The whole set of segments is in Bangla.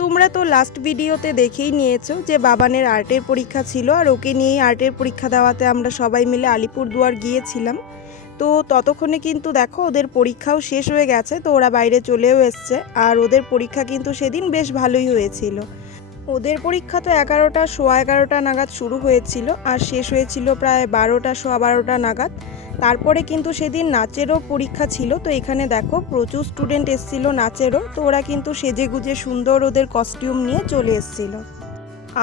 তোমরা তো লাস্ট ভিডিওতে দেখেই নিয়েছো যে বাবানের আর্টের পরীক্ষা ছিল, আর ওকে নিয়েই আর্টের পরীক্ষা দেওয়াতে আমরা সবাই মিলে আলিপুরদুয়ার গিয়েছিলাম। তো ততক্ষণে কিন্তু দেখো ওদের পরীক্ষাও শেষ হয়ে গেছে, তো ওরা বাইরে চলেও এসছে। আর ওদের পরীক্ষা কিন্তু সেদিন বেশ ভালোই হয়েছিল। ওদের পরীক্ষা তো 11টা, সোয়া 11টা নাগাদ শুরু হয়েছিল আর শেষ হয়েছিল প্রায় 12টা, সোয়া 12টা নাগাদ। তারপরে কিন্তু সেদিন নাচেরও পরীক্ষা ছিল। তো এখানে দেখো প্রচুর স্টুডেন্ট এসেছিলো নাচেরও, তো ওরা কিন্তু সেজে গুজে সুন্দর ওদের কস্টিউম নিয়ে চলে এসেছিলো।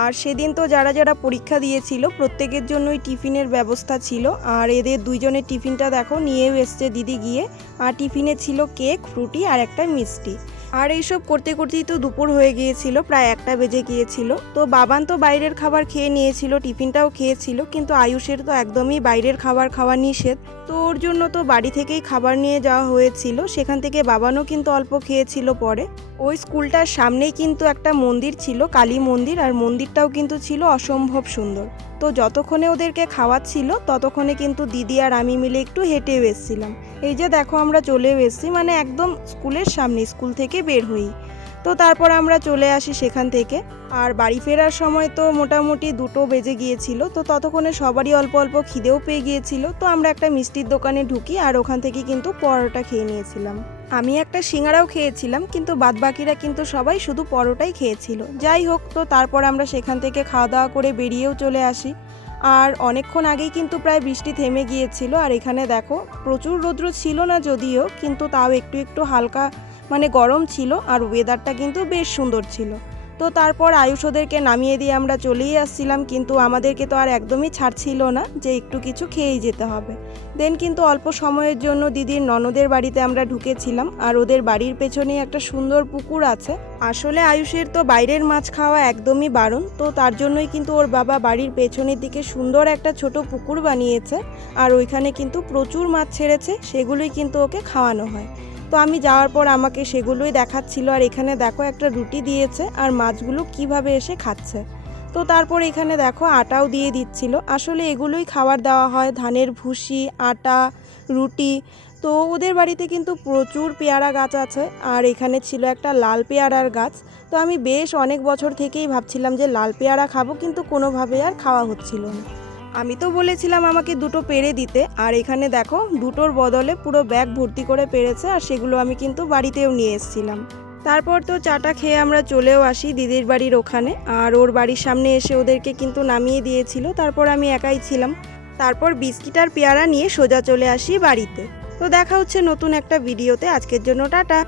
আর সেদিন তো যারা যারা পরীক্ষা দিয়েছিল প্রত্যেকের জন্যই টিফিনের ব্যবস্থা ছিল। আর এদের দুইজনের টিফিনটা দেখো নিয়েও এসছে দিদি গিয়ে। আর টিফিনে ছিল কেক, ফ্রুটি আর একটা মিষ্টি। আর এইসব করতে করতেই তো দুপুর হয়ে গিয়েছিল, প্রায় 1টা বেজে গিয়েছিল। তো বাবান তো বাইরের খাবার খেয়ে নিয়েছিল, টিফিনটাও খেয়েছিল, কিন্তু আয়ুষের তো একদমই বাইরের খাবার খাওয়া নিষেধ। তো ওর জন্য তো বাড়ি থেকেই খাবার নিয়ে যাওয়া হয়েছিল, সেখান থেকে বাবানও কিন্তু অল্প খেয়েছিল। পরে ওই স্কুলটার সামনেই কিন্তু একটা মন্দির ছিল, কালী মন্দির, আর মন্দিরটাও কিন্তু ছিল অসম্ভব সুন্দর। তো যতক্ষণে ওদেরকে খাওয়াচ্ছিল ততক্ষণে কিন্তু দিদি আর আমি মিলে একটু হেঁটেও এসেছিলাম। এই যে দেখো আমরা চলেও এসেছি, মানে একদম স্কুলের সামনে, স্কুল থেকে বের হই। তো তারপর আমরা চলে আসি সেখান থেকে। আর বাড়ি ফেরার সময় তো মোটামুটি 2টো বেজে গিয়েছিল। তো ততক্ষণে সবারই অল্প অল্প খিদেও পেয়ে গিয়েছিল। তো আমরা একটা মিষ্টির দোকানে ঢুকি আর ওখান থেকে কিন্তু পরোটা খেয়ে নিয়েছিলাম। আমি একটা সিঙ্গারাও খেয়েছিলাম, কিন্তু বাদবাকিরা কিন্তু সবাই শুধু পরোটাই খেয়েছিল। যাই হোক, তো তারপর আমরা সেখান থেকে খাওয়া দাওয়া করে বেরিয়েও চলে আসি। আর অনেকক্ষণ আগেই কিন্তু প্রায় বৃষ্টি থেমে গিয়েছিল। আর এখানে দেখো প্রচুর রৌদ্র ছিল না যদিও, কিন্তু তাও একটু একটু হালকা মানে গরম ছিল। আর ওয়েদারটা কিন্তু বেশ সুন্দর ছিল। তো তারপর আয়ুষ ওদেরকে নামিয়ে দিয়ে আমরা চলেই আসছিলাম, কিন্তু আমাদেরকে তো আর একদমই ছাড়ছিল না যে একটু কিছু খেয়েই যেতে হবে। দেন কিন্তু অল্প সময়ের জন্য দিদির ননদের বাড়িতে আমরা ঢুকেছিলাম। আর ওদের বাড়ির পেছনেই একটা সুন্দর পুকুর আছে। আসলে আয়ুষের তো বাইরের মাছ খাওয়া একদমই বারণ, তো তার জন্যই কিন্তু ওর বাবা বাড়ির পেছনের দিকে সুন্দর একটা ছোট পুকুর বানিয়েছে। আর ওইখানে কিন্তু প্রচুর মাছ ছেড়েছে, সেগুলোই কিন্তু ওকে খাওয়ানো হয়। তো আমি যাওয়ার পর আমাকে সেগুলোই দেখাচ্ছিল। আর এখানে দেখো একটা রুটি দিয়েছে, আর মাছগুলো কিভাবে এসে খাচ্ছে। তো তারপর এখানে দেখো আটাও দিয়ে দিচ্ছিল। আসলে এগুলোই খাবার দেওয়া হয়, ধানের ভুসি, আটা, রুটি। তো ওদের বাড়িতে কিন্তু প্রচুর পেয়ারা গাছ আছে, আর এখানে ছিল একটা লাল পেয়ারার গাছ। তো আমি বেশ অনেক বছর থেকেই ভাবছিলাম যে লাল পেয়ারা খাবো, কিন্তু কোনোভাবে আর খাওয়া হচ্ছিল না। আমি তো বলেছিলাম আমাকে 2টো পেড়ে দিতে, আর এখানে দেখো 2টোর বদলে পুরো ব্যাগ ভর্তি করে পেড়েছে। আর সেগুলো আমি কিন্তু বাড়িতেও নিয়ে এসেছিলাম। তারপর তো চাটা খেয়ে আমরা চলেও আসি দিদির বাড়ির ওখানে। আর ওর বাড়ির সামনে এসে ওদেরকে কিন্তু নামিয়ে দিয়েছিল। তারপর আমি একাই ছিলাম। তারপর বিস্কিট আর পেয়ারা নিয়ে সোজা চলে আসি বাড়িতে। তো দেখা হচ্ছে নতুন একটা ভিডিওতে। আজকের জন্য টাটা।